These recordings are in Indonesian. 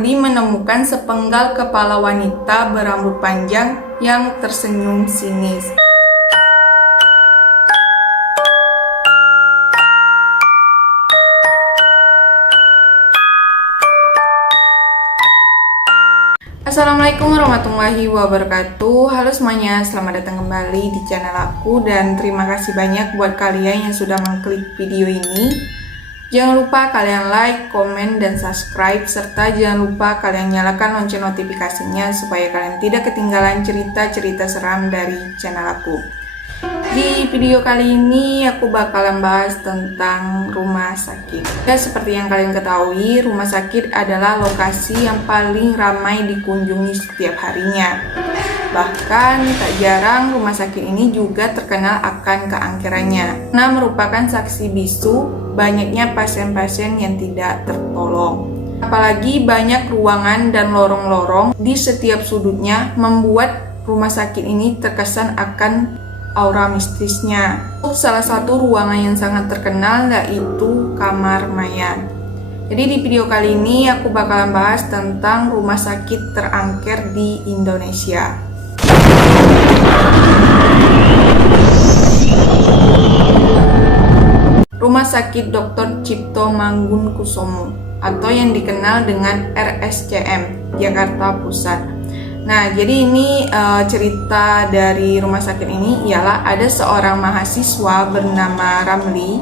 Menemukan sepenggal kepala wanita berambut panjang yang tersenyum sinis. Assalamualaikum warahmatullahi wabarakatuh. Halo semuanya, selamat datang kembali di channel aku dan terima kasih banyak buat kalian yang sudah mengklik video ini. Jangan lupa kalian like, komen, dan subscribe, serta jangan lupa kalian nyalakan lonceng notifikasinya supaya kalian tidak ketinggalan cerita-cerita seram dari channel aku. Di video kali ini aku bakalan bahas tentang rumah sakit. Ya, seperti yang kalian ketahui, rumah sakit adalah lokasi yang paling ramai dikunjungi setiap harinya. Bahkan tak jarang rumah sakit ini juga terkenal akan keangkerannya. Nah, merupakan saksi bisu banyaknya pasien-pasien yang tidak tertolong. Apalagi banyak ruangan dan lorong-lorong di setiap sudutnya membuat rumah sakit ini terkesan akan aura mistisnya. Salah satu ruangan yang sangat terkenal yaitu kamar mayat. Jadi di video kali ini aku bakalan bahas tentang rumah sakit terangker di Indonesia. Rumah Sakit Dr. Cipto Mangunkusumo atau yang dikenal dengan RSCM Jakarta Pusat. Nah, jadi ini cerita dari rumah sakit ini ialah ada seorang mahasiswa bernama Ramli.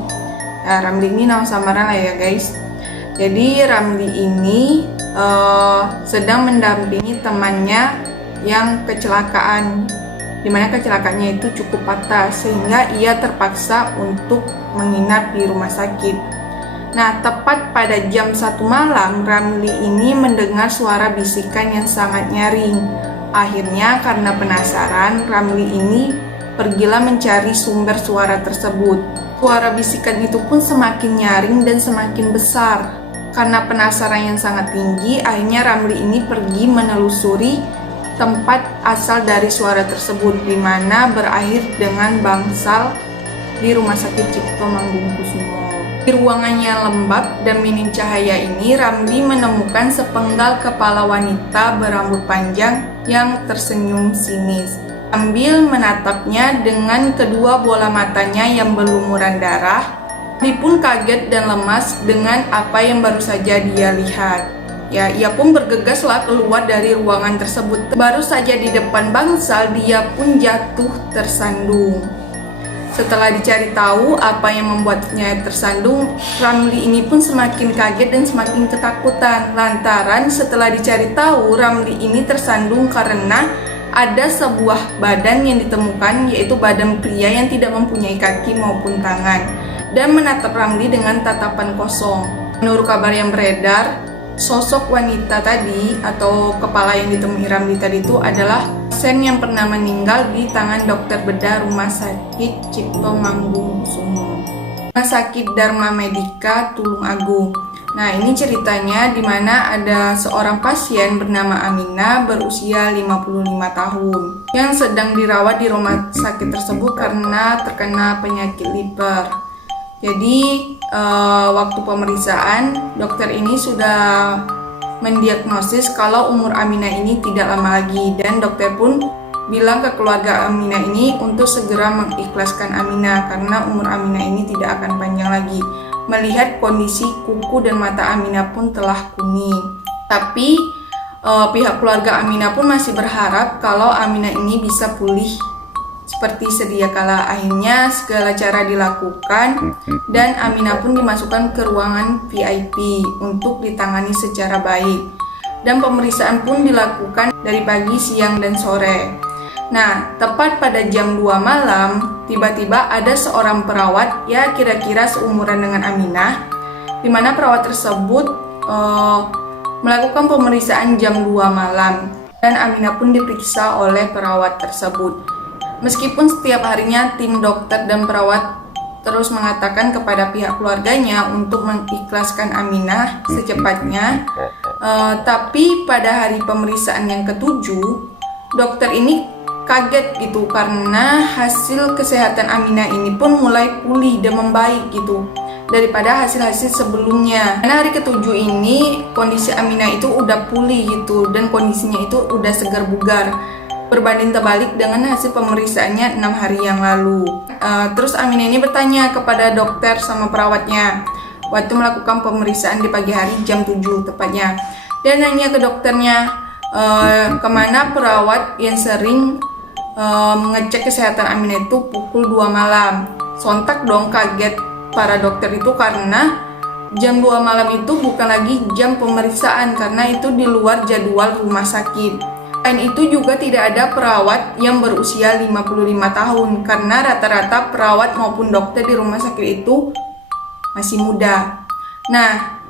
Ramli ini nama samaran lah ya guys. Jadi Ramli ini sedang mendampingi temannya yang kecelakaan, dimana kecelakaannya itu cukup fatal sehingga ia terpaksa untuk menginap di rumah sakit. Nah, tepat pada jam 1 malam, Ramli ini mendengar suara bisikan yang sangat nyaring. Akhirnya karena penasaran, Ramli ini pergilah mencari sumber suara tersebut. Suara bisikan itu pun semakin nyaring dan semakin besar. Karena penasaran yang sangat tinggi, akhirnya Ramli ini pergi menelusuri tempat asal dari suara tersebut, di mana berakhir dengan bangsal di Rumah Sakit Cipto Mangunkusumo. Di ruangan yang lembab dan minim cahaya ini, Ramli menemukan sepenggal kepala wanita berambut panjang yang tersenyum sinis. Sambil menatapnya dengan kedua bola matanya yang berlumuran darah, dia pun kaget dan lemas dengan apa yang baru saja dia lihat. Ya, ia pun bergegaslah keluar dari ruangan tersebut. Baru saja di depan bangsal, dia pun jatuh tersandung. Setelah dicari tahu apa yang membuatnya tersandung, Ramli ini pun semakin kaget dan semakin ketakutan. Lantaran setelah dicari tahu, Ramli ini tersandung karena ada sebuah badan yang ditemukan, yaitu badan pria yang tidak mempunyai kaki maupun tangan, dan menatap Ramli dengan tatapan kosong. Menurut kabar yang beredar, sosok wanita tadi atau kepala yang ditemui Ramli tadi itu adalah pasien yang pernah meninggal di tangan dokter bedah Rumah Sakit Cipto Mangunkusumo, Rumah Sakit Dharma Medika Tulungagung. Nah, ini ceritanya di mana ada seorang pasien bernama Aminah berusia 55 tahun yang sedang dirawat di rumah sakit tersebut karena terkena penyakit liver. Jadi waktu pemeriksaan, dokter ini sudah mendiagnosis kalau umur Aminah ini tidak lama lagi, dan dokter pun bilang ke keluarga Aminah ini untuk segera mengikhlaskan Aminah karena umur Aminah ini tidak akan panjang lagi. Melihat kondisi kuku dan mata Aminah pun telah kuning. Tapi pihak keluarga Aminah pun masih berharap kalau Aminah ini bisa pulih seperti sedia kala. Akhirnya segala cara dilakukan dan Aminah pun dimasukkan ke ruangan VIP untuk ditangani secara baik, dan pemeriksaan pun dilakukan dari pagi, siang, dan sore. Nah, tepat pada jam 2 malam tiba-tiba ada seorang perawat ya kira-kira seumuran dengan Aminah, di mana perawat tersebut melakukan pemeriksaan jam 2 malam dan Aminah pun diperiksa oleh perawat tersebut. Meskipun setiap harinya tim dokter dan perawat terus mengatakan kepada pihak keluarganya untuk mengikhlaskan Aminah secepatnya, tapi pada hari pemeriksaan yang ketujuh, dokter ini kaget gitu karena hasil kesehatan Aminah ini pun mulai pulih dan membaik gitu. daripada hasil-hasil sebelumnya. Karena hari ketujuh ini kondisi Aminah itu udah pulih gitu, dan kondisinya itu udah segar bugar, berbanding terbalik dengan hasil pemeriksaannya 6 hari yang lalu. Terus Aminah ini bertanya kepada dokter sama perawatnya waktu melakukan pemeriksaan di pagi hari jam 7 tepatnya. Dia nanya ke dokternya kemana perawat yang sering mengecek kesehatan Aminah itu pukul 2 malam. Sontak dong kaget para dokter itu, karena jam 2 malam itu bukan lagi jam pemeriksaan, karena itu di luar jadwal rumah sakit. Selain itu juga tidak ada perawat yang berusia 55 tahun, karena rata-rata perawat maupun dokter di rumah sakit itu masih muda. Nah,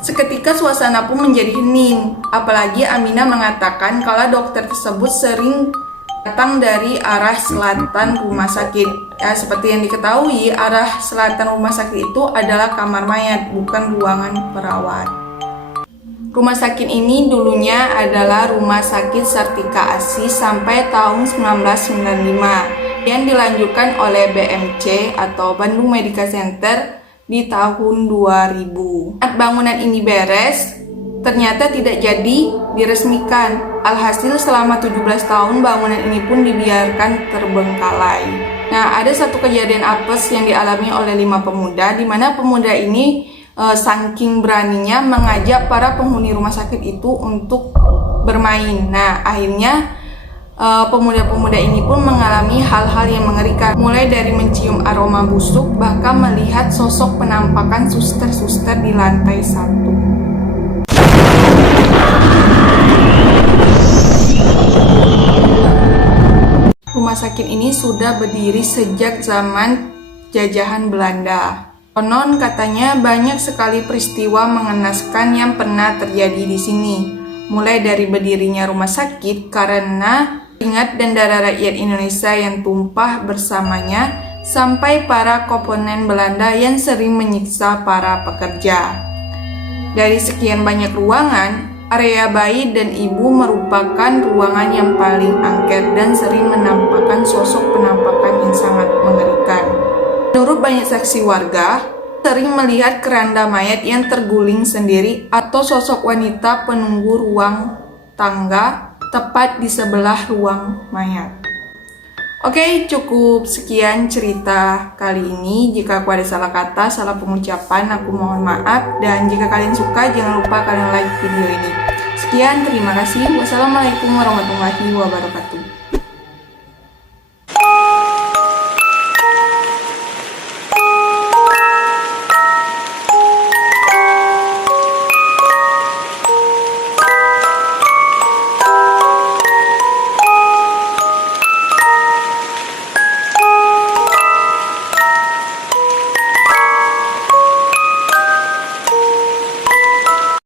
seketika suasana pun menjadi hening, apalagi Aminah mengatakan kalau dokter tersebut sering datang dari arah selatan rumah sakit. Ya, seperti yang diketahui, arah selatan rumah sakit itu adalah kamar mayat, bukan ruangan perawat. Rumah sakit ini dulunya adalah Rumah Sakit Sartika Asi sampai tahun 1995, yang dilanjutkan oleh BMC atau Bandung Medical Center di tahun 2000. Saat bangunan ini beres, ternyata tidak jadi diresmikan. Alhasil selama 17 tahun bangunan ini pun dibiarkan terbengkalai. Nah, ada satu kejadian apes yang dialami oleh 5 pemuda, di mana pemuda ini saking beraninya mengajak para penghuni rumah sakit itu untuk bermain. Nah, akhirnya pemuda-pemuda ini pun mengalami hal-hal yang mengerikan, mulai dari mencium aroma busuk, bahkan melihat sosok penampakan suster-suster di lantai 1. Rumah sakit ini sudah berdiri sejak zaman jajahan Belanda. Konon katanya banyak sekali peristiwa mengenaskan yang pernah terjadi di sini. Mulai dari berdirinya rumah sakit karena keringat dan darah rakyat Indonesia yang tumpah bersamanya, sampai para komponen Belanda yang sering menyiksa para pekerja. Dari sekian banyak ruangan, area bayi dan ibu merupakan ruangan yang paling angker dan sering menampakkan sosok penampakan yang sangat mengerikan. Menurut banyak saksi warga, sering melihat keranda mayat yang terguling sendiri atau sosok wanita penunggu ruang tangga tepat di sebelah ruang mayat. Oke, cukup sekian cerita kali ini. Jika aku ada salah kata, salah pengucapan, aku mohon maaf. Dan jika kalian suka, jangan lupa kalian like video ini. Sekian, terima kasih. Wassalamualaikum warahmatullahi wabarakatuh.